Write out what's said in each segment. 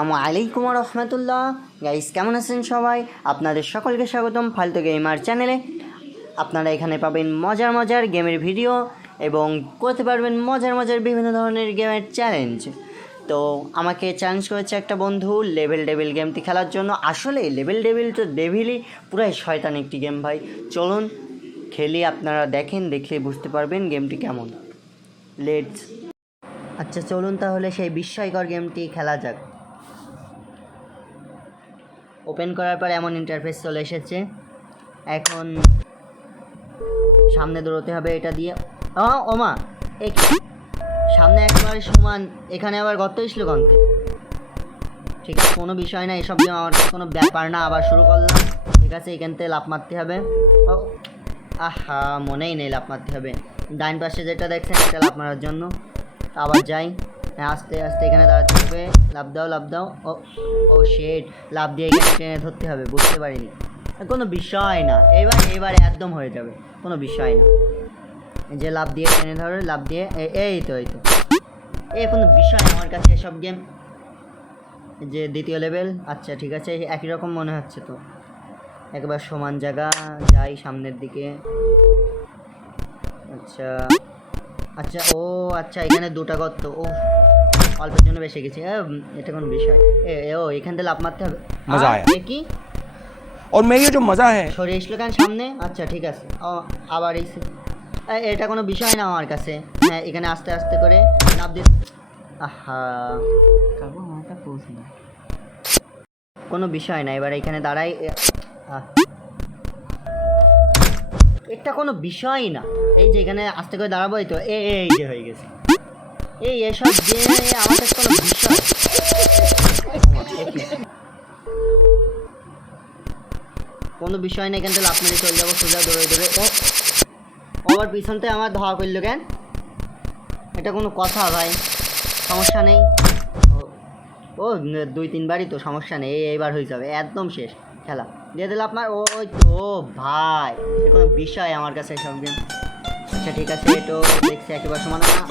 আলাইকুম রহমতুল্লাহ। গাইস, কেমন আছেন সবাই? আপনাদের সকলকে স্বাগতম ফালতু গেমার চ্যানেলে। আপনারা এখানে পাবেন মজার মজার গেমের ভিডিও এবং করতে পারবেন মজার মজার বিভিন্ন ধরনের গেমের চ্যালেঞ্জ। তো আমাকে চ্যালেঞ্জ করেছে একটা বন্ধু লেভেল ডেভিল গেমটি খেলার জন্য। আসলে লেভেল ডেভিল তো ডেভিলই পুরাই শয়তান একটি গেম ভাই। চলুন খেলি, আপনারা দেখলে বুঝতে পারবেন গেমটি কেমন। লেটস। আচ্ছা চলুন তাহলে সেই বিস্ময়কর গেমটি খেলা যাক। ওপেন করার পর এমন ইন্টারফেস চলে এসেছে। এখন সামনে দৌড়তে হবে এটা দিয়ে। ওমা, সামনে একেবারে সমান, এখানে আবার গর্ত ছিল গন্তে। ঠিক আছে, কোনো বিষয় না, এসব গেম আমার কোনো ব্যাপার না। আবার শুরু করলাম। ঠিক আছে, এখান থেকে লাফ মারতে হবে। ও আহা, মনেই নেই লাফ মারতে হবে। ডাইন পাশে যেটা দেখছেন এটা লাফ মারার জন্য। আবার যাই। হ্যাঁ, আস্তে আস্তে এখানে দাঁড়াতে হবে। লাফ দাও। ও শেট, লাফ দিয়ে এখানে টেনে ধরতে হবে। বুঝতে পারিনি, কোনো বিষয় না। এবার একদম হয়ে যাবে, কোনো বিষয় না। যে লাফ দিয়ে টেনে ধরে, লাফ দিয়ে এই তো কোনো বিষয় না আমার কাছে এসব গেম। যে দ্বিতীয় লেভেল, আচ্ছা ঠিক আছে, একই রকম মনে হচ্ছে তো। একবার সমান জায়গা, যাই সামনের দিকে। আচ্ছা আচ্ছা, এখানে দুটা গর্ত। ও অল্পের জন্য বেশি গেছি। এটা কোনো বিষয়। এখান থেকে লাফ মারতে হবে। মজা আয়া। কি और मैं ये जो मज़ा है সরে এসলো কেন সামনে? আচ্ছা ঠিক আছে। আবার এটা কোনো বিষয় না আমার কাছে। হ্যাঁ, এখানে আস্তে আস্তে করে লাফ দিয়ে। আহা, কোনো বিষয় না। এবার এখানে দাঁড়াই। এটা কোনো বিষয় না। এই যে এখানে আস্তে করে দাঁড়াবো। এই তো এই যে হয়ে গেছে। এসব যে আমার কাছে কোনো বিষয়। কোনো বিষয় না, এখান থেকে লাফ মেরে চলে যাবো সোজা দৌড়ে দেবে। আবার পিছনতে আমার ধোয়া করলো কেন? এটা কোনো কথা ভাই? সমস্যা নেই। ও 2-3 বারই তো, সমস্যা নেই। এইবার হয়ে যাবে, একদম শেষ খেলা দিয়ে দিল আপনার। ওই তো ভাই, কোনো বিষয় আমার কাছে সব গেম। আচ্ছা ঠিক আছে, এটাও দেখছি একেবারে সমান না।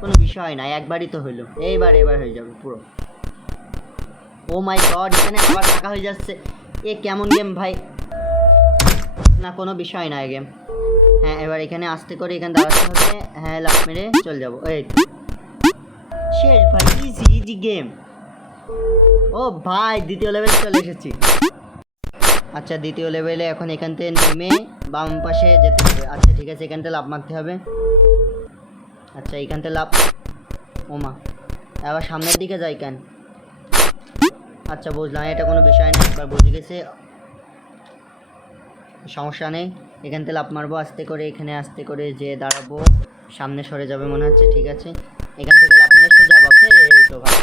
কোনো বিষয় না, একবারই তো হইলো। এবার হয়ে যাবে পুরো। ও মাই গড, এখানে আবার টাকা হয়ে যাচ্ছে। কেমন গেম ভাই? না, কোনো বিষয় না গেম। হ্যাঁ, এবার এখানে আস্তে করে এখানে দাঁড়াতে হবে। হ্যাঁ, লাফ মেরে চলে যাবো। এই শেষ ভাই, ইজি গেম। ও ভাই, দ্বিতীয় লেভেলে চলে এসেছি। আচ্ছা, দ্বিতীয় লেভেলে এখন এখান থেকে নেমে বাম পাশে যেতে হবে। আচ্ছা ঠিক আছে, এখান থেকে লাফ মারতে হবে। আচ্ছা, এখান থেকে লাফ। ওমা, আবার সামনের দিকে যাই কেন? আচ্ছা বুঝলাম, এটা কোনো বিষয় না, একবার বুঝে গেছে, সমস্যা নেই। এখান থেকে লাফ মারবো আস্তে করে। এখানে আস্তে করে যে দাঁড়াবো, সামনে সরে যাবে মনে হচ্ছে। ঠিক আছে, এখান থেকে লাফ মেরে সোজা বক্সে। এই তো ভাই,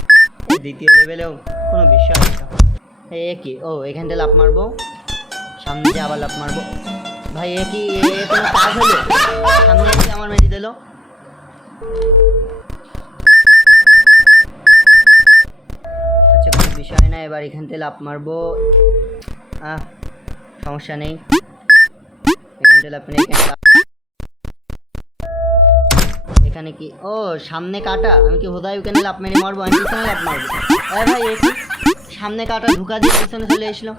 দ্বিতীয় লেভেলেও কোনো বিষয় না। কি এখান থেকে লাফ মারবো, সামনে দিয়ে আবার লাফ মারবো। ভাই কোনো কাজ হলো? সামনে এসে আমার মেরে দিল। আচ্ছা, কোনো বিষয় না, এবার এখান থেকে লাফ মারবো। সমস্যা নেই, এখান থেকে লাফ মেরে এখানে কি? সামনে কাটা। আমি কি হোদাই ওখানে লাফ মেরে মারবো? আমি পিছনে লাফ মারবো। ভাই সামনে কাটা ঢুকা দিয়ে পিছনে চলে এসলো।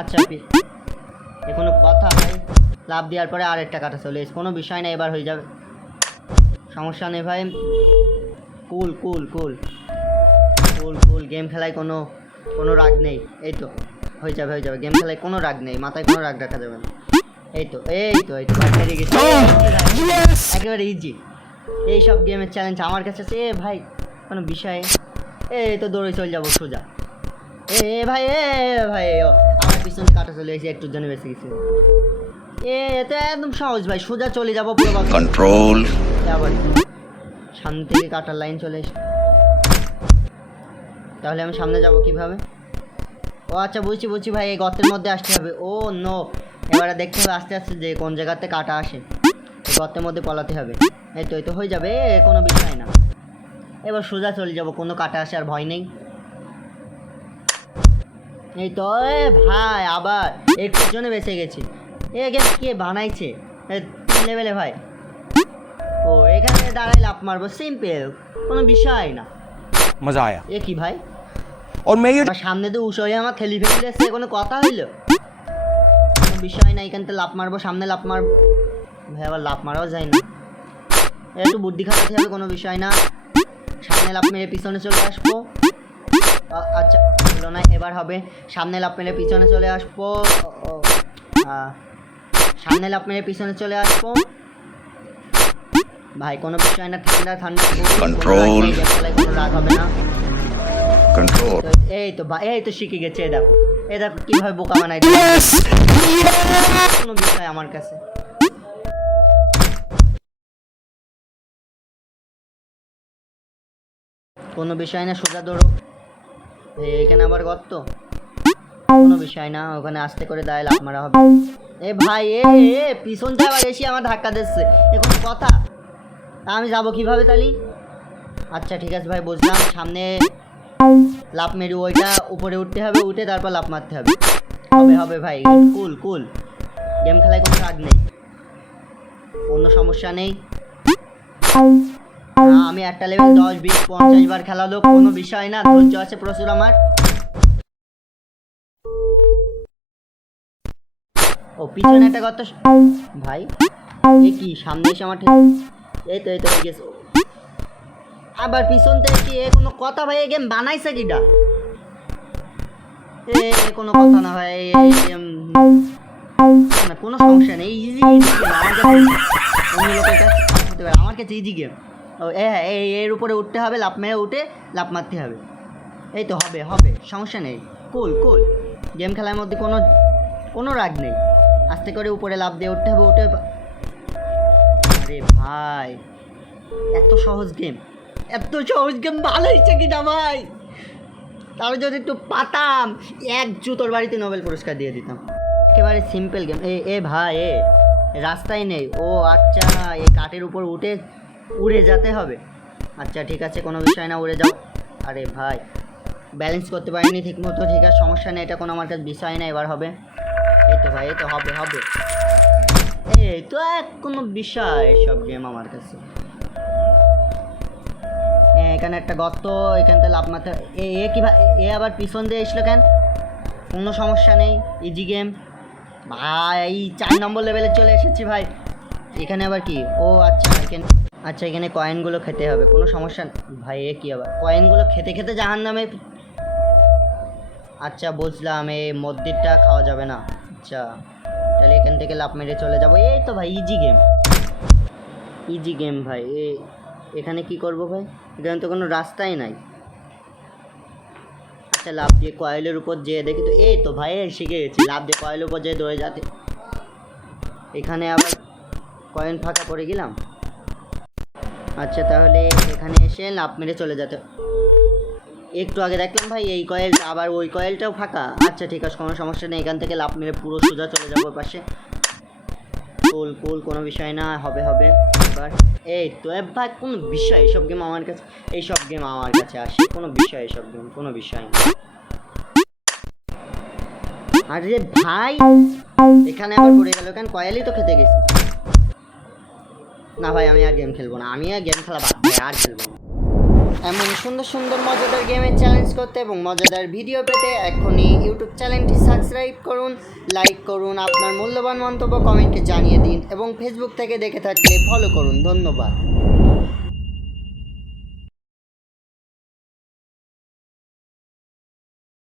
আচ্ছা, কোনো কথা ভাই? লাফ দেওয়ার পরে আরেকটা কাটা চলে এসে, কোনো বিষয় না, এবার হয়ে যাবে, সমস্যা নেই ভাই। কুল গেম খেলায় কোনো রাগ নেই। এই তো হয়ে যাবে। গেম খেলায় কোনো রাগ নেই, মাথায় কোনো রাগ রাখা যাবে না। এই তো একেবারে ইজি। এইসব গেমের চ্যালেঞ্জ আমার কাছে আছে। ভাই কোনো বিষয়? এই তো দৌড়ে চলে যাবো সোজা। ভাই আমার পিছনে কাটা চলে এসে একটুর জন্য বেঁচে গেছে। এটা একদম সহজ ভাই, সোজা চলে যাবো পুরো কন্ট্রোল। আবার সামনে থেকে কাটার লাইন চলে এসে, তাহলে আমি সামনে যাব কিভাবে? আচ্ছা বুঝছি ভাই, এই গর্তের মধ্যে আসতে হবে। নো, এবারে দেখতে হবে আস্তে আস্তে যে কোন জায়গাতে কাটা আসে। গর্তের মধ্যে পলাতে হবে। এই তো হয়ে যাবে, কোনো বিষয় না। এবার সোজা চলে যাব, কোনো কাটা আসে আর ভয় নেই। এই তো ভাই, আবার একটুর জন্য বেঁচে গেছি। গেম কে বানাইছে? 3 লেভেলে ভাই। ও এখানে দাঁড়াই লাফ মারবো, সিম্পল, কোনো বিষয় না। मजा आया। এ কি ভাই, और मैं ये আমার সামনে তো উষো হয়ে আমার ঠেলি ফেলি এসছে, কোনো কথা হইলো? কোনো বিষয় না, এখান থেকে লাফ মারবো, সামনে লাফ মারবো। ভাই আবার লাফ মারাও যায় না, একটু বুদ্ধি খাটাতে হবে, কোনো বিষয় না। সামনে লাফ মেরে পিছনে চলে আসবো। আচ্ছা হলো না, এবার হবে। সামনে লাফ মেরে পিছনে চলে আসবো। সামনে লাফ মেরে পিছনে চলে আসবো। ভাই কোনো বিষয় না, ঠান্ডা ঠান্ডা, Control. কোনো রাগ হবে না। कंट्रोल। এই তো ভাই, এই তো শিখে গেছে। এই দেখো কিভাবে বোকা বানাই দিল। কোনো বিষয় আমার কাছে। কোনো বিষয় না, সোজা দৌড়ো। এখানে আবার গর্ত, কোনো বিষয় না, ওখানে আস্তে করে দাঁড়ায় লাফ মারা হবে। এ ভাই পিছনটা আবার এসে আমার ধাক্কা দিচ্ছে, এ কোনো কথা? আমি যাব কিভাবে তালি? আচ্ছা ঠিক আছে ভাই, বুঝলাম। সামনে লাফ মেরে ওইটা উপরে উঠতে হবে, উঠে তারপর লাফ মারতে হবে। হবে হবে ভাই, কুল কুল। গেম খেলায় কোনো রাগ নেই, কোনো সমস্যা নেই। আমি একটা লেভেল 10, 20, 50 বার খেলালো, কোনো বিষয় না, ধৈর্য আছে প্রচুর আমার। ও পিছনে একটা গর্ত ভাই, এ কি সামনে এসে আমার এই তো হয়ে গেছে। আবার পিছন থেকে কি, এ কোনো কথা ভাই? এই গেম বানাইছে কিটা? এ কোনো কথা না ভাই, এই গেম না, কোনো সমস্যা নেই, ইজি অন্য লোকের কাছে হতে পারে, আমার কাছে ইজি গেম। ও হ্যাঁ, এর উপরে উঠতে হবে, লাফ মেরে উঠে লাফ মারতে হবে। এই তো হবে হবে, সমস্যা নেই, কুল কুল। গেম খেলার মধ্যে কোনো রাগ নেই। আস্তে করে উপরে লাফ দিয়ে উঠতে হবে, উঠে। আরে ভাই এত সহজ গেম, ভালো হচ্ছে কিনা ভাই? তাহলে যদি একটু পাতাম, এক জুতোর বাড়িতে নোবেল পুরস্কার দিয়ে দিতাম। একেবারে সিম্পল গেম। এ ভাই রাস্তায় নেই। ও আচ্ছা, এই কাঠের উপর উড়ে যেতে হবে। আচ্ছা ঠিক আছে, কোনো বিষয় না, উড়ে যাও। আরে ভাই ব্যালেন্স করতে পারিনি ঠিক মতো, ঠিক আছে সমস্যা নেই, এটা কোনো আমার কাছে বিষয় না। এবার হবে, এই তো ভাই, এই তো হবে হবে, এই তো কোনো বিষয় সব গেম আমার কাছে। এখানে একটা গর্ত, এখানটা লাফ মারতে। এ কি ভাই, আবার পিছন দিয়ে এসলো কেন? কোনো সমস্যা নেই, ইজি গেম ভাই। 4 নম্বর লেভেলে চলে এসেছি ভাই। এখানে আবার কি? ও আচ্ছা এখানে কয়েনগুলো খেতে হবে, কোনো সমস্যা ভাই। এ কি আবার কয়েনগুলো খেতে খেতে জাহান্নামে? আচ্ছা বুঝলাম, এই মন্দিরটা খাওয়া যাবে না। আচ্ছা তাহলে এখান থেকে লাফ মেরে চলে যাবো। এই তো ভাই ইজি গেম ভাই। এখানে কি করব ভাই? এখানে তো কোনো রাস্তাই নাই। আচ্ছা লাফ দিয়ে কয়েলের উপর যেয়ে দেখি তো। এই তো ভাই শিখে গেছি, লাফ দিয়ে কয়েলের উপর যেয়ে দৌড়ে যাতে। এখানে আবার কয়েন ফাঁকা পড়ে গেলাম। আচ্ছা তাহলে এখানে এসে লাফ মেরে চলে যেতে। একটু আগে দেখলাম ভাই এই কয়েলটা, আবার ওই কয়েলটাও ফাঁকা। আচ্ছা ঠিক আছে, কোনো সমস্যা নেই, এখান থেকে লাফ মেরে পুরো সোজা চলে যাবো পাশে। কুল কোনো বিষয় না, হবে এবার। এই তো ভাই কোনো বিষয়, এইসব গেম আমার কাছে আসে, কোনো বিষয়, এসব গেম কোনো বিষয় না। আরে ভাই এখানে আবার পড়ে গেল কেন? কয়েলই তো খেতে গেছি। না ভাই আমি আর গেম খেলবো না, আমি আর গেম খেলা বাদ দিয়ে আর খেলবো না। এমন সুন্দর সুন্দর মজাদার গেমের চ্যালেঞ্জ করতে এবং মজাদার ভিডিও পেতে এখনই ইউটিউব চ্যানেলটি সাবস্ক্রাইব করুন, লাইক করুন, আপনার মূল্যবান মন্তব্য কমেন্টে জানিয়ে দিন এবং ফেসবুক থেকে দেখে থাকলে ফলো করুন। ধন্যবাদ।